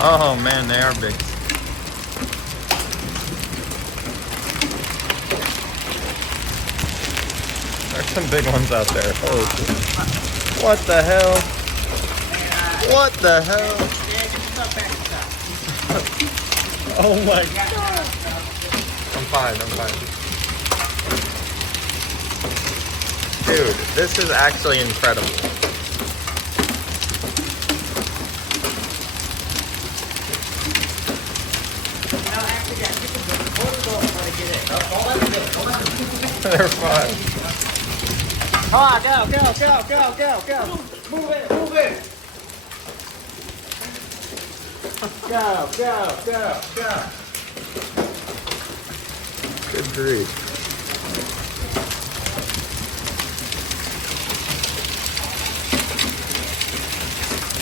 Oh man, they are big. There's some big ones out there. Holy shit. What the hell? What the hell? Oh my god. I'm fine. Dude, this is actually incredible. They're fine. Come on, go. Move it. Go. Good grief.